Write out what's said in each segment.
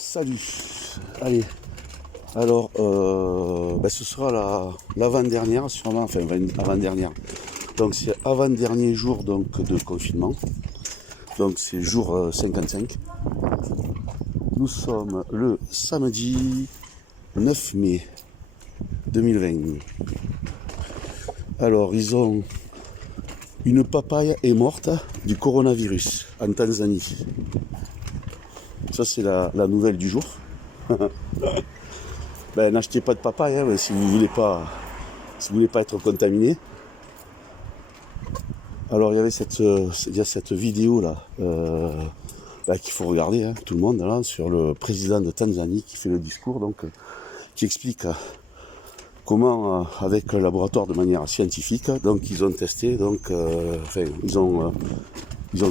Salut. Allez. Alors, ce sera l'avant-dernière, sûrement, enfin avant-dernière. Donc c'est avant-dernier jour donc, de confinement. Donc c'est jour 55. Nous sommes le samedi 9 mai 2020. Alors ils ont une papaye est morte du coronavirus en Tanzanie. Ça c'est la nouvelle du jour. N'achetez pas de papaye hein, si vous voulez pas être contaminé. Alors il y avait cette vidéo là, qu'il faut regarder, hein, tout le monde là, sur le président de Tanzanie qui fait le discours, donc qui explique comment avec un laboratoire de manière scientifique, donc ils ont testé, donc ils ont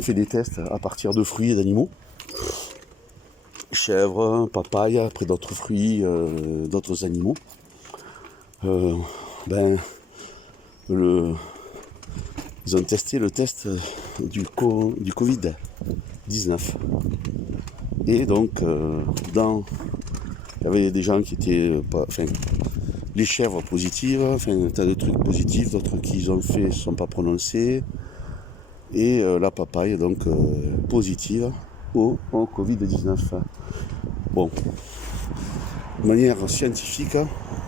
fait des tests à partir de fruits et d'animaux. Chèvres, papaye, après d'autres fruits, d'autres animaux. Ils ont testé le test du Covid-19. Et donc, il y avait des gens qui étaient les chèvres positives, un tas de trucs positifs, d'autres qui ont fait ne sont pas prononcés. Et la papaye, donc, positive au Covid-19. Bon, de manière scientifique,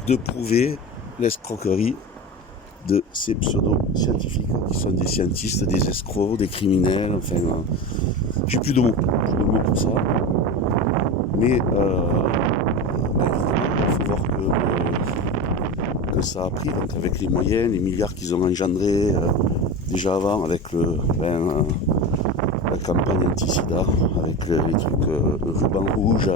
de prouver l'escroquerie de ces pseudo-scientifiques qui sont des scientistes, des escrocs, des criminels, j'ai plus de mots pour ça. Mais évidemment, il faut voir que ça a pris, donc avec les moyens, les milliards qu'ils ont engendrés déjà avant, avec la campagne anti-sida, avec les trucs ruban rouge,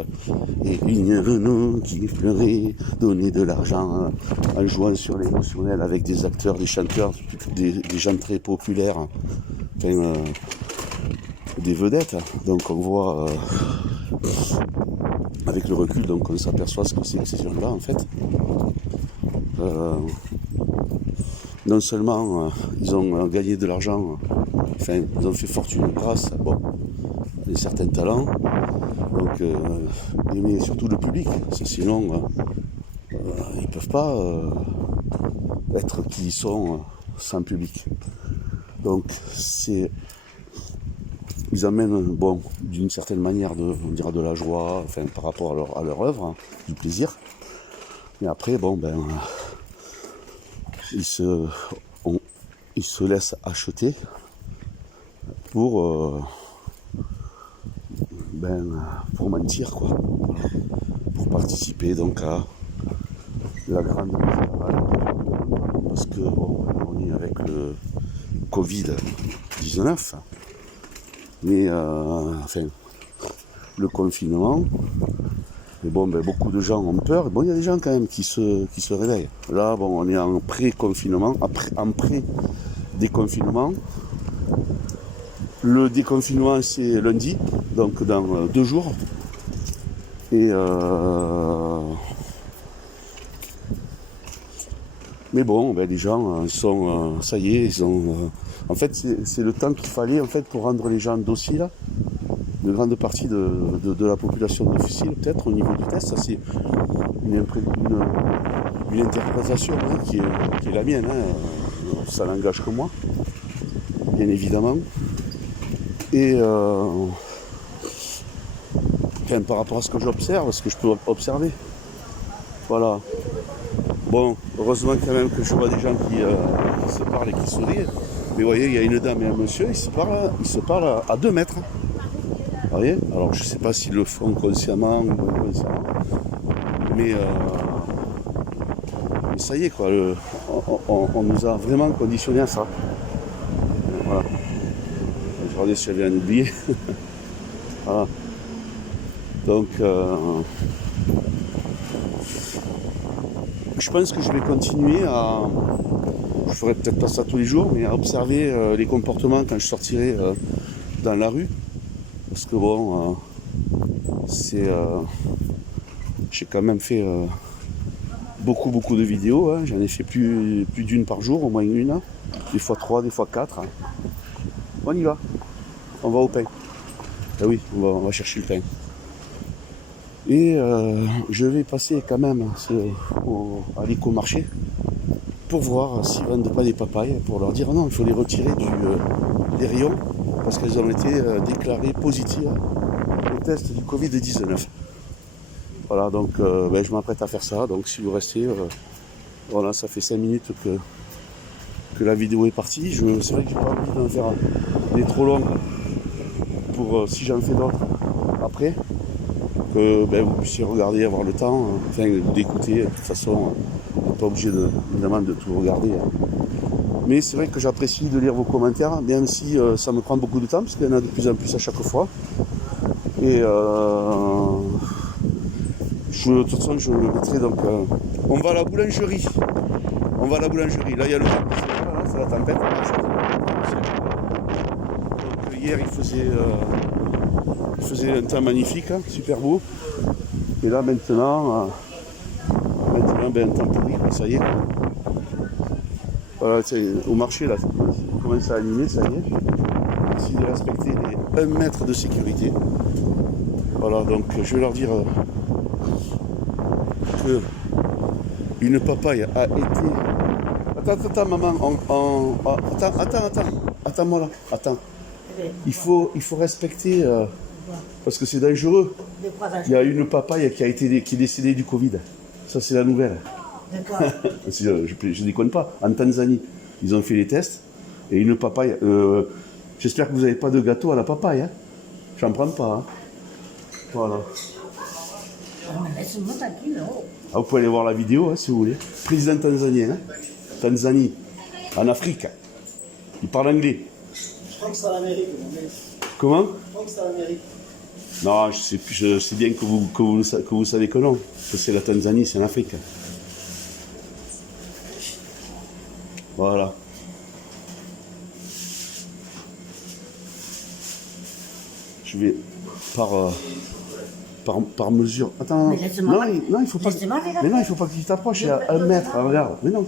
et une Renault qui pleurait, donner de l'argent en jouant sur l'émotionnel avec des acteurs, des chanteurs, des gens très populaires, des vedettes. Donc on voit avec le recul, donc on s'aperçoit ce que c'est que ces gens-là en fait. Non seulement ils ont gagné de l'argent, ils ont fait fortune grâce à certains talents, donc mais surtout le public, sinon ils ne peuvent pas être qui ils sont sans public. Donc ils amènent d'une certaine manière on dira de la joie, par rapport à leur œuvre, hein, du plaisir. Mais après ils se laissent acheter pour mentir, quoi. Voilà. Pour participer donc à la grande générale, parce que on est avec le Covid-19, mais le confinement. Et beaucoup de gens ont peur. Il y a des gens quand même qui se réveillent. Là, on est en pré-confinement, en pré-déconfinement. Le déconfinement, c'est lundi, donc dans 2 jours. Et mais les gens sont, ça y est, ils ont. En fait, c'est le temps qu'il fallait en fait pour rendre les gens dociles. Une grande partie de la population docile, peut-être au niveau du test, ça c'est une interprétation qui est la mienne, ça n'engage que moi, bien évidemment. Et par rapport à ce que j'observe, ce que je peux observer, voilà. Bon, heureusement quand même que je vois des gens qui se parlent et qui sourient. Mais vous voyez, il y a une dame et un monsieur, ils se parlent à 2 mètres. Vous voyez, alors je ne sais pas s'ils le font consciemment ou inconsciemment, mais ça y est quoi, on nous a vraiment conditionné à ça. Voilà. Je regardais si j'avais un oublié. Voilà. Donc je pense que je vais continuer je ferai peut-être pas ça tous les jours, mais à observer les comportements quand je sortirai dans la rue. Parce que j'ai quand même fait beaucoup de vidéos, hein. J'en ai fait plus d'une par jour, au moins une, des fois 3, des fois 4. On y va, on va au pain. Ah oui, on va chercher le pain. Et je vais passer quand même à l'écomarché pour voir s'ils vendent pas des papayes, pour leur dire non, il faut les retirer des rayons parce qu'elles ont été déclarées positives au test du Covid-19. Voilà, donc je m'apprête à faire ça. Donc si vous restez, voilà, ça fait 5 minutes que la vidéo est partie. C'est vrai que j'ai pas envie d'en faire des trop longues pour si j'en fais d'autres après. Que vous puissiez regarder, avoir le temps, d'écouter. De toute façon, on n'est pas obligé évidemment de tout regarder. Mais c'est vrai que j'apprécie de lire vos commentaires, même si ça me prend beaucoup de temps, parce qu'il y en a de plus en plus à chaque fois. Et de toute façon, je le mettrai donc. On va à la boulangerie. On va à la boulangerie. Là, il y a le temps. C'est la tempête. Donc, hier, il faisait un temps magnifique, hein, super beau. Et là, maintenant un temps pourri, ça y est. Voilà, au marché, là, on commence à animer, ça y est. Merci de respecter les 1 mètre de sécurité. Voilà, donc je vais leur dire que une papaye a été... Attends, maman, attends-moi là, attends. Il faut respecter, parce que c'est dangereux. Il y a une papaye qui est décédée du Covid. Ça, c'est la nouvelle. D'accord. je déconne pas. En Tanzanie, ils ont fait les tests. Et une papaye... j'espère que vous n'avez pas de gâteau à la papaye. Hein. J'en prends pas. Hein. Voilà. Laisse-moi tranquille. Ah, vous pouvez aller voir la vidéo, hein, si vous voulez. Président tanzanien. Hein. Tanzanie. En Afrique. Il parle anglais. Je crois que c'est en Amérique. Comment? Je crois que c'est en Amérique. Non, je sais bien que vous savez que non. Que c'est la Tanzanie, c'est en Afrique. Voilà. Je vais par mesure. Attends. Mais laisse-moi non, il faut pas. Mais non, il faut pas que tu t'approches. Il y a 1 mètre. Ah, regarde. Mais non.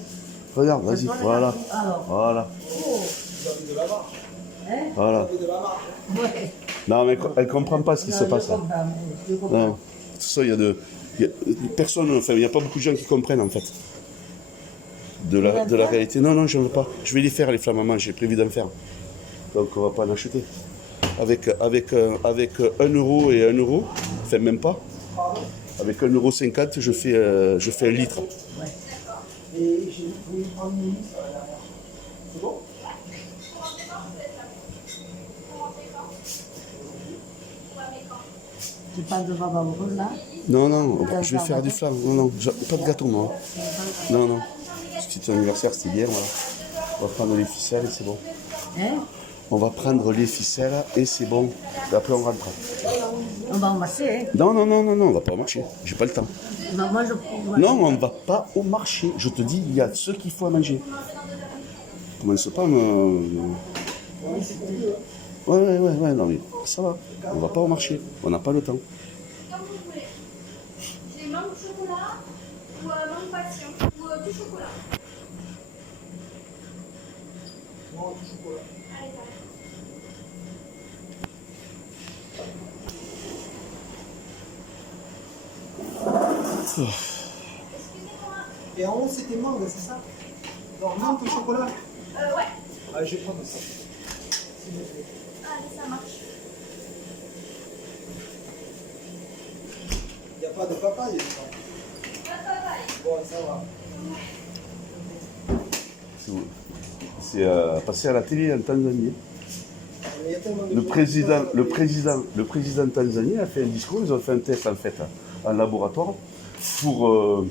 Regarde, vas-y. Voilà. Voilà. Voilà. Ouais. Non, mais elle comprend pas ce qui se passe. Là. Je comprends. Non. Tout ça, il y a personne. Enfin, il n'y a pas beaucoup de gens qui comprennent en fait. De la réalité. Non, je ne veux pas. Je vais les faire, les flammes, j'ai prévu d'en faire. Donc on va pas en acheter. Avec 1 euro et 1 euro, enfin même pas. Avec 1,50 €, je fais 1 litre. Ouais. Et je voulais prendre une liste. C'est bon? Tu parles de Baba Rose là? Non, je vais faire du flamme. Non, pas de gâteau moi. Non. Petit anniversaire, c'était hier, voilà. On va prendre les ficelles et c'est bon. Hein? On va prendre les ficelles et c'est bon. Et après on rentre. On va au marché, hein? Non, on va pas au marché. J'ai pas le temps. Moi, je... Non, on ne va pas au marché. Je te dis, il y a ce qu'il faut à manger. Commence pas à me... Ouais, non mais ça va. On va pas au marché. On n'a pas le temps. Comme vous voulez. J'ai mangue chocolat ou mangue passion ou tout chocolat. Non, du chocolat. Allez, ça va. Excusez-moi. Et en haut, c'était mangue, c'est ça? Non, mangue au chocolat. Ouais. Ah, je vais prendre ça. Allez, ça marche. Il n'y a pas de papaye dedans. Pas de papaye. Bon, ça va. C'est passé à la télé en Tanzanie. Mais il y a tellement de Le président tanzanien a fait un discours. Ils ont fait un test en fait en laboratoire pour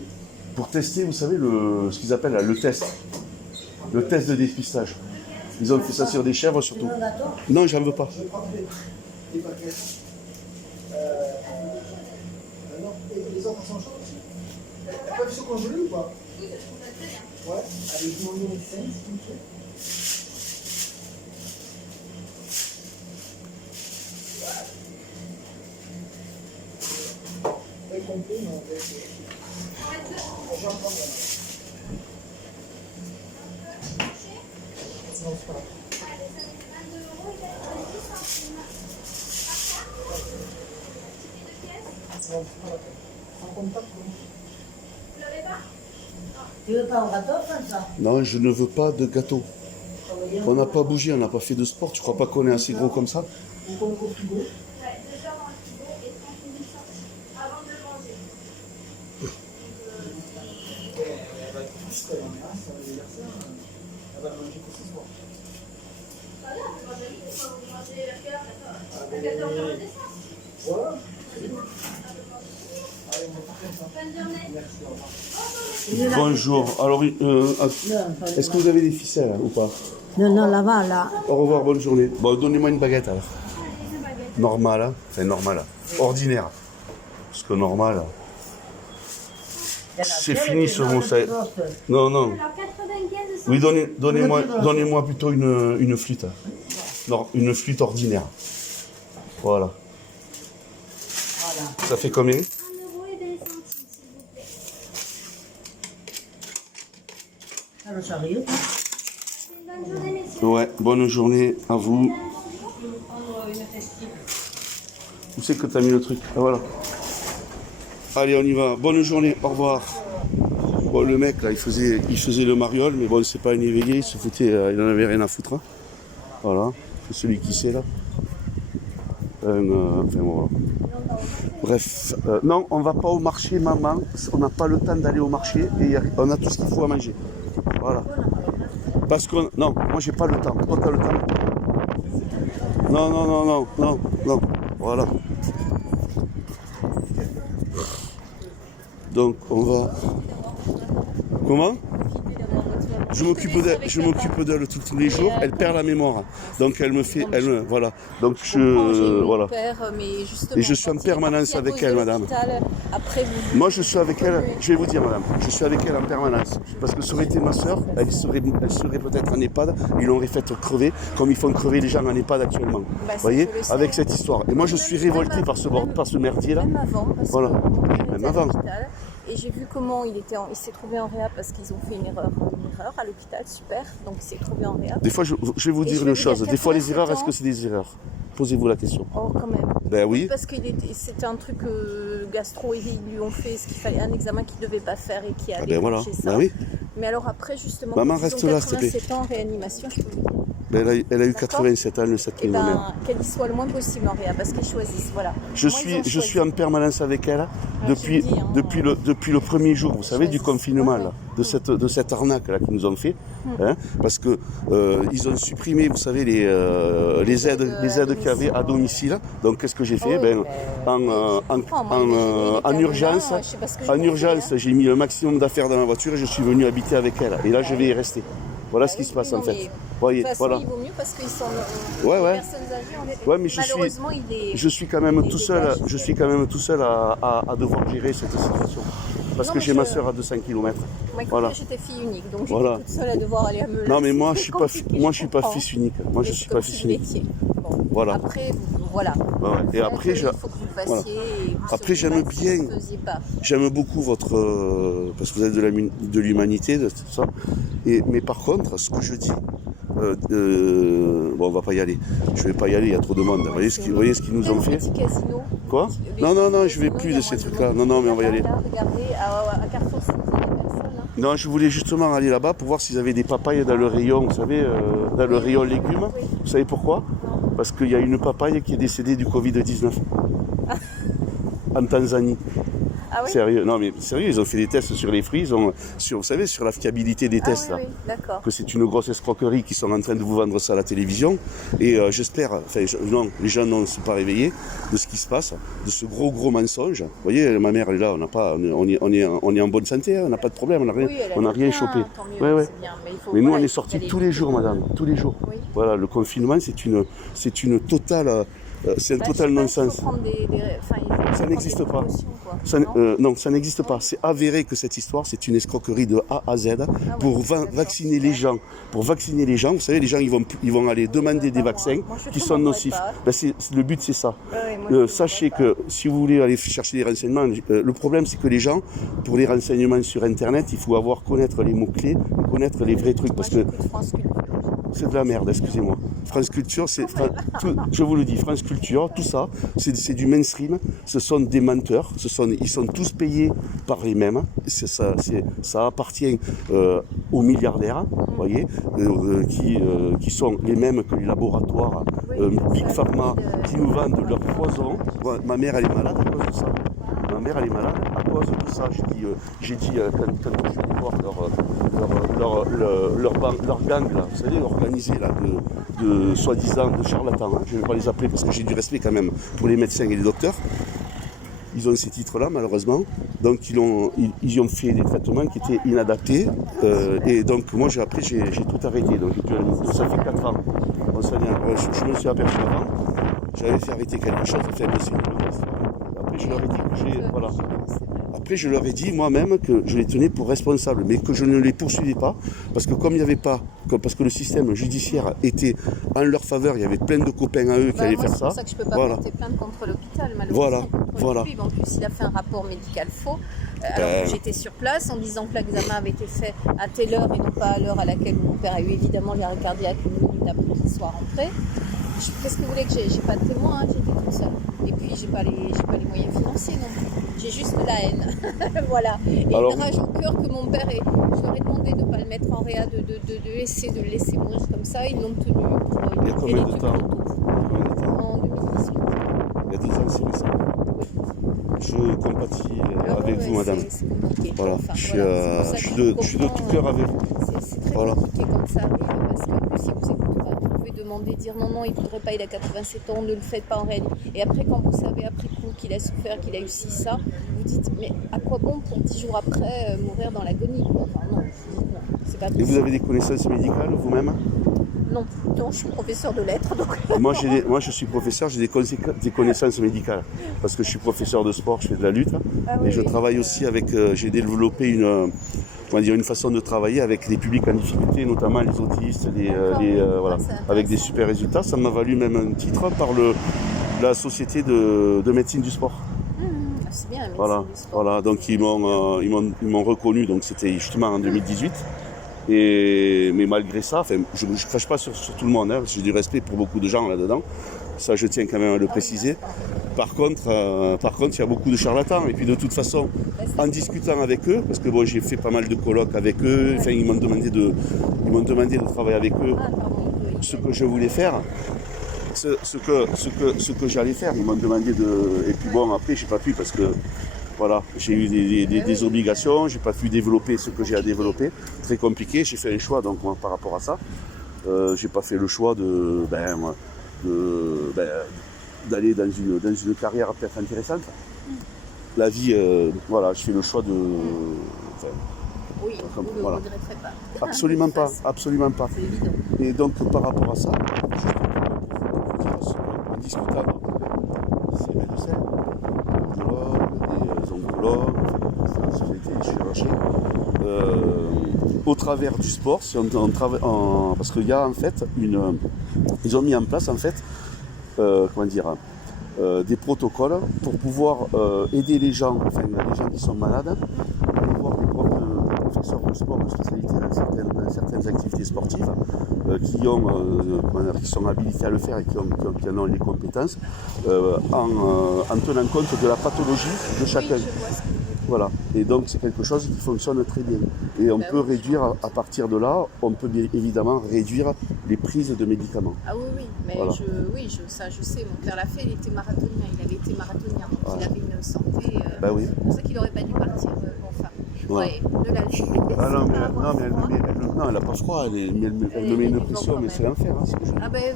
tester, vous savez, ce qu'ils appellent le test de dépistage. Ils ont fait ça sur des chèvres surtout. Non, j'en veux pas. Je vais prendre des paquets. Non, et les autres sont chauds aussi. Elles peuvent se congeler ou pas? Oui, ça se compte très bien. Ouais. Allez, je m'en mets une scène, s'il vous plaît. Très complet, mais en fait, j'en prends bien. Non, c'est pas grave. Allez, ça fait 22 € et 10 centimes. Ticket de caisse. c'est pas la peine. En contact, oui. Vous l'avez pas? Tu veux pas un gâteau, François? Non, je ne veux pas de gâteau. On n'a pas bougé, on n'a pas fait de sport. Tu crois pas qu'on est assez gros comme ça? Ou comme au frigo. Ouais, 2 heures dans le frigo et 30 minutes sorties avant de manger. Elle va être triste, elle en est là, c'est un anniversaire. Elle va manger que ce soir. Pas là, vous mangez vite, vous mangez à quelle heure? À 14h de naissance. Voilà. Allez, on va faire ça. Bonne journée. Merci, au revoir. Bonjour. Alors, Non, pas est-ce que vous avez des ficelles hein, ou pas? Non, non, là-bas, là. Au revoir, bonne journée. Bon, donnez-moi une baguette alors. Normal, hein? Enfin, normal. Ordinaire. Parce que normal. C'est fini ce mot, ça. Non, non. Alors 95 Oui, donnez-moi plutôt une flûte. Hein. Non, une flûte ordinaire. Voilà. Voilà. Ça fait combien? 1 euro et 20 centimes, s'il vous plaît. Ça le chariot. Bonne journée, messieurs. Ouais, bonne journée à vous. Où c'est que t'as mis le truc? Ah, voilà. Allez, on y va. Bonne journée, au revoir. Bon, le mec, là, il faisait le mariole, mais bon, c'est pas un éveillé, il se foutait, il en avait rien à foutre. Hein. Voilà, c'est celui qui sait, là. Enfin, voilà. Bref, non, on va pas au marché, maman. On n'a pas le temps d'aller au marché et on a tout ce qu'il faut à manger. Voilà. Parce que, non, moi, j'ai pas le temps. Toi, t'as le temps? Non, non, non, non, non, non. Voilà. Donc on va. Comment? Je m'occupe d'elle tous les jours. Elle perd la mémoire, donc elle me fait, voilà. Donc voilà. Et je suis en permanence avec elle, madame. Moi, je suis avec elle. Je vais vous dire, madame, je suis avec elle en permanence. Parce que ça aurait été ma sœur, elle serait peut-être en EHPAD. Ils l'auraient fait crever, comme ils font crever les gens en EHPAD actuellement. Vous voyez, avec cette histoire. Et moi, je suis révolté par ce merdier-là. Même avant, parce Voilà. que Même avant. et j'ai vu comment il s'est trouvé en réa parce qu'ils ont fait une erreur à l'hôpital, super. Donc il s'est trouvé en réa. Des fois, je vais vous dire une chose. Des fois, les erreurs, est-ce que c'est des erreurs? Posez-vous la question. Oh, quand même. Ben oui. Parce que c'était un truc gastro, ils lui ont fait ce qu'il fallait, un examen qu'ils ne devaient pas faire et qui a voilà. déclenché ça. Ben oui. Mais alors après, justement, Maman, ils reste ont là, s'il te plaît. 87 ans en réanimation, je peux vous dire. Ben, elle a eu D'accord. 87 ans le 7 Et mai, ma mère. ben, qu'elle y soit le moins possible en réa, parce qu'ils choisissent, voilà. Je Moi, ils ont suis choisi. en permanence avec elle depuis, je le dis, hein. depuis le premier jour, vous savez, du confinement, Ouais. là, de cette arnaque là qu'ils nous ont fait. Hein, parce que ils ont supprimé, vous savez, les aides qu'il y avait à domicile. Donc qu'est-ce que j'ai fait? En urgence, j'ai mis le maximum d'affaires dans ma voiture et je suis venu habiter avec elle. Et là, je vais y rester. Voilà ce qui se passe en fait. Voyez, De toute façon, voilà. il vaut mieux parce qu'ils sont Ouais, ouais. les personnes âgées. Ouais, mais malheureusement, je suis quand même tout seul à devoir gérer cette situation. Parce Non, que mais j'ai ma soeur à 200 km. Moi, Voilà. j'étais fille unique, donc j'étais Voilà. toute seule à devoir aller à Melun. Non, mais moi, je C'est suis pas, compliqué, moi, je suis pas comprends. fils unique. Moi, je Mais suis c'est pas comme fils si vous unique. l'étiez. Bon. Voilà. Après, voilà. Ouais. Et après, il faut que vous le fassiez. voilà. Et vous Après, seriez j'aime pas si bien. vous le faisiez pas. J'aime beaucoup votre... parce que vous êtes de l'humanité, de tout ça. Mais par contre, ce que je dis... bon, on va pas y aller. Je vais pas y aller, il y a trop de monde. Vous voyez ce qu'ils nous ont fait? Petit casino. Quoi? Non, je vais plus de ces trucs-là. Non, mais on va y aller. Là, regardez, à Carrefour, c'est personne. Hein. Non, je voulais justement aller là-bas pour voir s'ils avaient des papayes dans le rayon, vous savez, dans le rayon légumes. Oui. Vous savez pourquoi? Parce qu'il y a une papaye qui est décédée du Covid-19. En Tanzanie. Ah oui? Sérieux? Non, mais sérieux, ils ont fait des tests sur les fruits, vous savez, sur la fiabilité des tests. Ah là. oui, d'accord. Que c'est une grosse escroquerie qui sont en train de vous vendre ça à la télévision. Et j'espère, non, les gens ne sont pas réveillés de ce qui se passe, de ce gros mensonge. Vous voyez, ma mère elle est là, on est en bonne santé, hein, on n'a pas de problème, on n'a rien, Oui, elle a on n'a dit rien bien, chopé. tant mieux, Ouais. c'est bien, mais il faut- Mais nous, voilà, on il est faut sortis qu'elle tous ait- les jours, madame, tous les jours. Oui. Voilà, le confinement, c'est une totale, c'est un Bah, total je sais pas, non-sens. il faut prendre enfin, il faut Ça prendre n'existe des pas. précautions, quoi. Ça, Non non, ça n'existe pas. C'est avéré que cette histoire, c'est une escroquerie de A à Z pour vacciner les gens. Pour vacciner les gens, vous savez, les gens, ils vont aller demander des vaccins Moi, je qui te sont demanderai nocifs. pas. Ben, le but, c'est ça. Ouais, moi, je te Sachez demanderai que si vous voulez aller chercher des renseignements, le problème, c'est que les gens, pour les renseignements sur Internet, il faut connaître les mots-clés, connaître les vrais trucs. Moi, Parce que j'écoute France Culture. c'est de la merde, excusez-moi. France Culture, je vous le dis, France Culture, tout ça, c'est du mainstream. Ce sont des menteurs. Ils sont tous payés par les mêmes. Ça appartient aux milliardaires, voyez, qui sont les mêmes que les laboratoires Big Pharma qui nous vendent leur poison. Ouais, ma mère, elle est malade à cause de ça. Ma mère, elle est malade à cause de ça. J'ai dit quand je vais voir leur gang, là, vous savez, organisé là, de soi-disant de charlatans, hein. Je ne vais pas les appeler parce que j'ai du respect quand même pour les médecins et les docteurs. Ils ont ces titres-là, malheureusement. Donc, ils ont fait des traitements qui étaient inadaptés. Et donc, moi, après, j'ai tout arrêté. Donc, ça fait 4 ans. Je me suis aperçu avant. J'avais fait arrêter quelque chose. Enfin, c'est une mauvaise. Après, je leur ai dit que voilà. Après, je leur ai dit moi-même que je les tenais pour responsables, mais que je ne les poursuivais pas, parce que comme il n'y avait pas, parce que le système judiciaire était en leur faveur, il y avait plein de copains à eux qui allaient faire ça. C'est pour ça que je ne peux pas porter plainte contre l'hôpital, malheureusement. Voilà. En plus, il a fait un rapport médical faux, alors que j'étais sur place, en disant que l'examen avait été fait à telle heure et non pas à l'heure à laquelle mon père a eu évidemment l'arrêt cardiaque une minute après qu'il soit rentré. Qu'est-ce que vous voulez que j'ai pas de témoin, hein, j'étais toute seule. Et puis j'ai pas les moyens financiers non plus. J'ai juste la haine. Voilà. Et une rage au cœur que mon père ait. Je leur ai demandé de ne pas le mettre en réa, de le laisser mourir comme ça. Ils l'ont tenu pour il y a combien de temps? En 2018. Il y a 2 ans, c'est récent. Je compatis avec vous, madame. C'est compliqué. Voilà. Enfin, je suis de tout cœur avec vous. C'est très compliqué quand ça arrive, parce qu'en plus, il vous écoutera. Vous pouvez demander, dire non, il ne voudrait pas, il a 87 ans, ne le faites pas en réalité. Et après, quand vous savez, après coup, qu'il a souffert, qu'il a eu ça, vous dites, mais à quoi bon pour 10 jours après mourir dans l'agonie, quoi. Enfin, non, c'est pas possible. Et vous avez des connaissances médicales vous-même? Non, je suis professeur de lettres. Donc... moi, je suis professeur, j'ai des connaissances médicales. Parce que je suis professeur de sport, je fais de la lutte. Et je travaille aussi avec... j'ai développé une façon de travailler avec les publics en difficulté, notamment les autistes, voilà, avec des super résultats. Ça m'a valu même un titre par la Société de médecine du sport. C'est bien, la médecine du sport. Voilà, donc ils m'ont reconnu, donc c'était justement en 2018. Mais malgré ça, je ne crache pas sur tout le monde, hein, j'ai du respect pour beaucoup de gens là-dedans. Ça, je tiens quand même à le préciser. Par contre, il y a beaucoup de charlatans. Et puis de toute façon, en discutant avec eux, parce que bon, j'ai fait pas mal de colloques avec eux, ils m'ont demandé de travailler avec eux. Ce que je voulais faire, ce que j'allais faire, ils m'ont demandé de. Et puis bon, après, j'ai pas pu parce que. Voilà, j'ai eu des obligations, j'ai pas pu développer ce que j'ai à développer. Très compliqué, j'ai fait un choix donc moi, par rapport à ça. J'ai pas fait le choix d'aller dans une carrière peut-être intéressante. La vie, voilà, je fais le choix de. Oui, vous ne le regretterez pas. Absolument pas, absolument pas. C'est évident. Et donc par rapport à ça, en discutant ces médecins, des oncologues, des chirurgiens, au travers du sport, parce qu'il y a en fait ils ont mis en place en fait, des protocoles pour pouvoir aider les gens qui sont malades, aller voir des professeurs de sport de spécialité dans certaines activités sportives qui sont habilités à le faire et qui en ont les compétences en tenant compte de la pathologie de chacun. Voilà. Et donc c'est quelque chose qui fonctionne très bien. Et on peut réduire, à partir de là, on peut bien évidemment réduire les prises de médicaments. Ah oui, mais voilà. Je sais, mon père l'a fait, il avait été marathonien, donc voilà. il avait une santé. Oui. C'est pour ça qu'il n'aurait pas dû partir, enfin. Voilà. Ouais, de l'Algérie. Elle n'a pas froid, elle me met une pression, mais c'est l'enfer. Hein,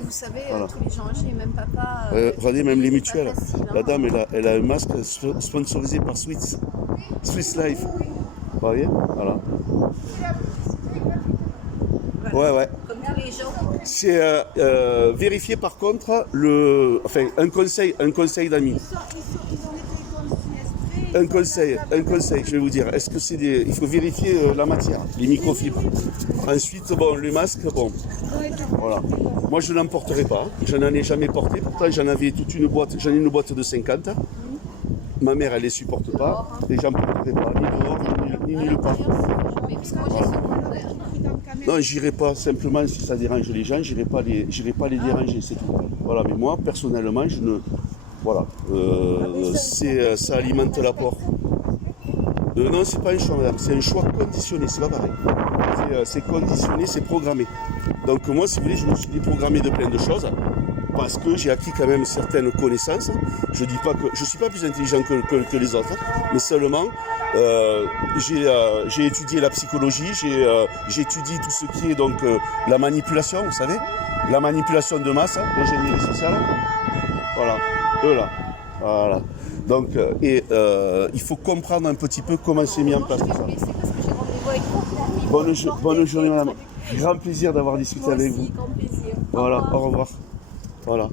vous savez, tous les gens âgés, même papa. Regardez, même les mutuelles. Facile, la dame, elle a un masque sponsorisé par Swiss Life. Vous voyez? Voilà. Ouais. Comme tous les gens. C'est vérifier par contre un conseil d'amis. Un conseil, je vais vous dire. Est-ce que il faut vérifier la matière, les microfibres. Ensuite, le masque, voilà. Moi, je n'en porterai pas. Je n'en ai jamais porté. Pourtant, j'en avais toute une boîte. J'en ai une boîte de 50. ma mère, elle les supporte pas. Et j'en porterai pas, ni dehors, ni nulle part. Parce que moi, j'ai secondaire. Non, j'irai pas, simplement, si ça dérange les gens, j'irai pas les déranger, c'est tout. Voilà, mais moi, personnellement, je ne... Voilà. Ça alimente l'apport. Non, c'est pas un choix, madame, c'est un choix conditionné, c'est pas pareil. C'est conditionné, c'est programmé. Donc moi, si vous voulez, je me suis déprogrammé de plein de choses, parce que j'ai acquis quand même certaines connaissances. Je dis pas que je suis pas plus intelligent que les autres, mais seulement j'ai étudié la psychologie, j'étudie tout ce qui est donc la manipulation, vous savez, la manipulation de masse, l'ingénierie sociale. Voilà, eux là. Voilà. Donc, il faut comprendre un petit peu comment c'est mis en place tout ça. Bonne journée, madame. Grand plaisir d'avoir discuté avec vous. Grand plaisir. Voilà, au revoir. Voilà.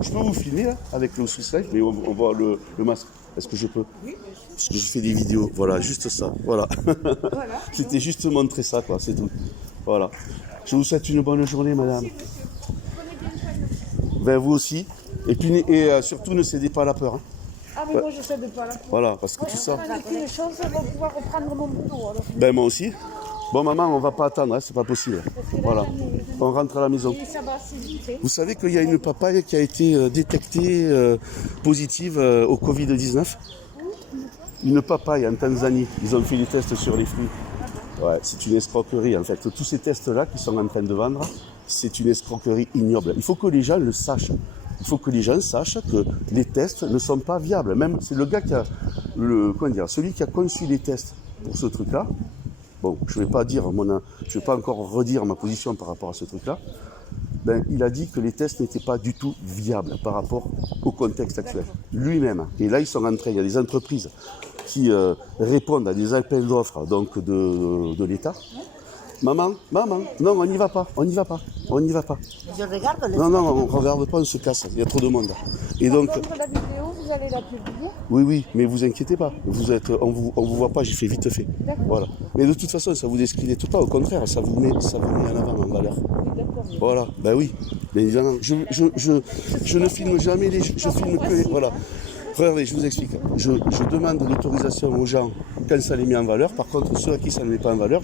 Je peux vous filmer là, avec le sous-slide, mais on voit le masque. Est-ce que je peux? Oui. Parce que je fais des vidéos. Voilà, juste ça. Voilà. C'était juste montrer ça, quoi, c'est tout. Voilà. Je vous souhaite une bonne journée, madame. Ben, vous aussi. Et puis, surtout, ne cédez pas à la peur. Hein. Ah, mais moi, je sais de pas la Voilà, parce que tout ça. On a aucune chance de pouvoir reprendre mon boulot. Alors. Ben, moi aussi. Bon, maman, on va pas attendre, hein, c'est pas possible. Voilà. On rentre à la maison. Et ça va assez vite. Vous savez qu'il y a une papaye qui a été détectée positive au Covid-19? Une papaye en Tanzanie. Ils ont fait des tests sur les fruits. Ouais, c'est une escroquerie en fait. Tous ces tests-là qui sont en train de vendre, c'est une escroquerie ignoble. Il faut que les gens le sachent. Il faut que les gens sachent que les tests ne sont pas viables. Même c'est le gars qui a celui qui a conçu les tests pour ce truc-là. Bon, je vais pas encore redire ma position par rapport à ce truc-là. Ben, il a dit que les tests n'étaient pas du tout viables par rapport au contexte actuel. Lui-même. Et là, il y a des entreprises qui répondent à des appels d'offres donc de l'État. Maman, non, on n'y va pas. Je regarde. Non, on ne regarde pas, on se casse. Il y a trop de monde. Et donc. La vidéo, vous allez la publier? Oui, mais vous inquiétez pas. On vous voit pas. J'ai fait vite fait. Voilà. Mais de toute façon, ça vous discrédite pas. Au contraire, ça vous met en avant, en valeur. Voilà. Ben oui. Mais évidemment, je ne filme jamais je filme que les. Voilà. Regardez, je vous explique. Je demande l'autorisation aux gens quand ça les met en valeur. Par contre, ceux à qui ça ne met pas en valeur,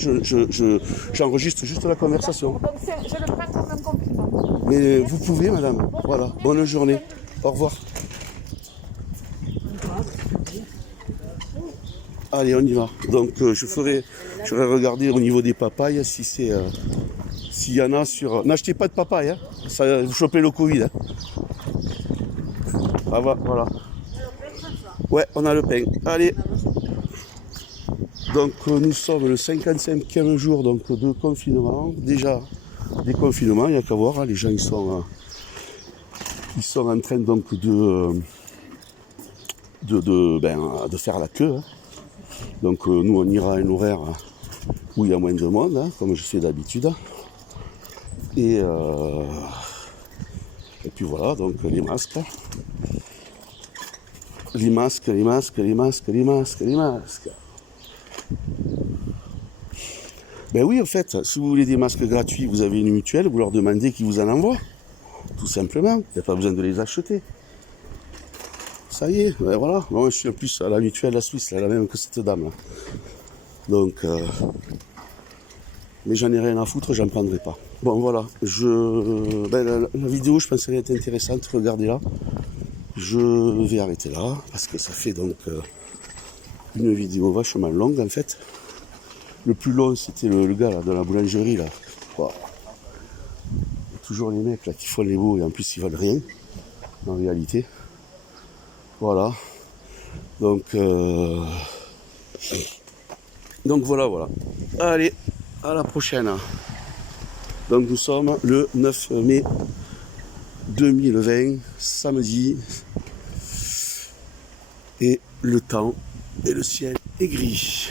j'enregistre juste la conversation. Donc, je le prends comme un compliment. Mais vous pouvez, madame. Voilà. Bonne journée. Au revoir. Allez, on y va. Donc, je vais regarder au niveau des papayes si c'est... s'il y en a sur... N'achetez pas de papaye, hein. Ça, vous chopez le Covid. Hein. Ah, voilà. Ouais, on a le pain. Allez. Donc nous sommes le 55e jour donc, de confinement. Déjà, des confinements, il n'y a qu'à voir. Hein, les gens ils sont en train donc de faire la queue. Hein. Donc nous on ira à un horaire où il y a moins de monde, hein, comme je fais d'habitude. Et puis voilà, donc les masques. Les masques. Ben oui, en fait, si vous voulez des masques gratuits, vous avez une mutuelle, vous leur demandez qu'ils vous en envoient. Tout simplement. Il n'y a pas besoin de les acheter. Ça y est, ben voilà. Moi, je suis en plus à la mutuelle, la Suisse, là, la même que cette dame. Là. Donc, mais j'en ai rien à foutre, j'en prendrai pas. Bon, voilà. La vidéo, je pense qu'elle est intéressante. Regardez-la. Je vais arrêter là, parce que ça fait donc une vidéo vachement longue en fait. Le plus long c'était le gars là, de la boulangerie là. Wow. Il y a toujours les mecs là qui font les beaux et en plus ils veulent rien, en réalité. Voilà. Donc voilà. Allez, à la prochaine. Donc nous sommes le 9 mai 2020, samedi, et le temps et le ciel est gris.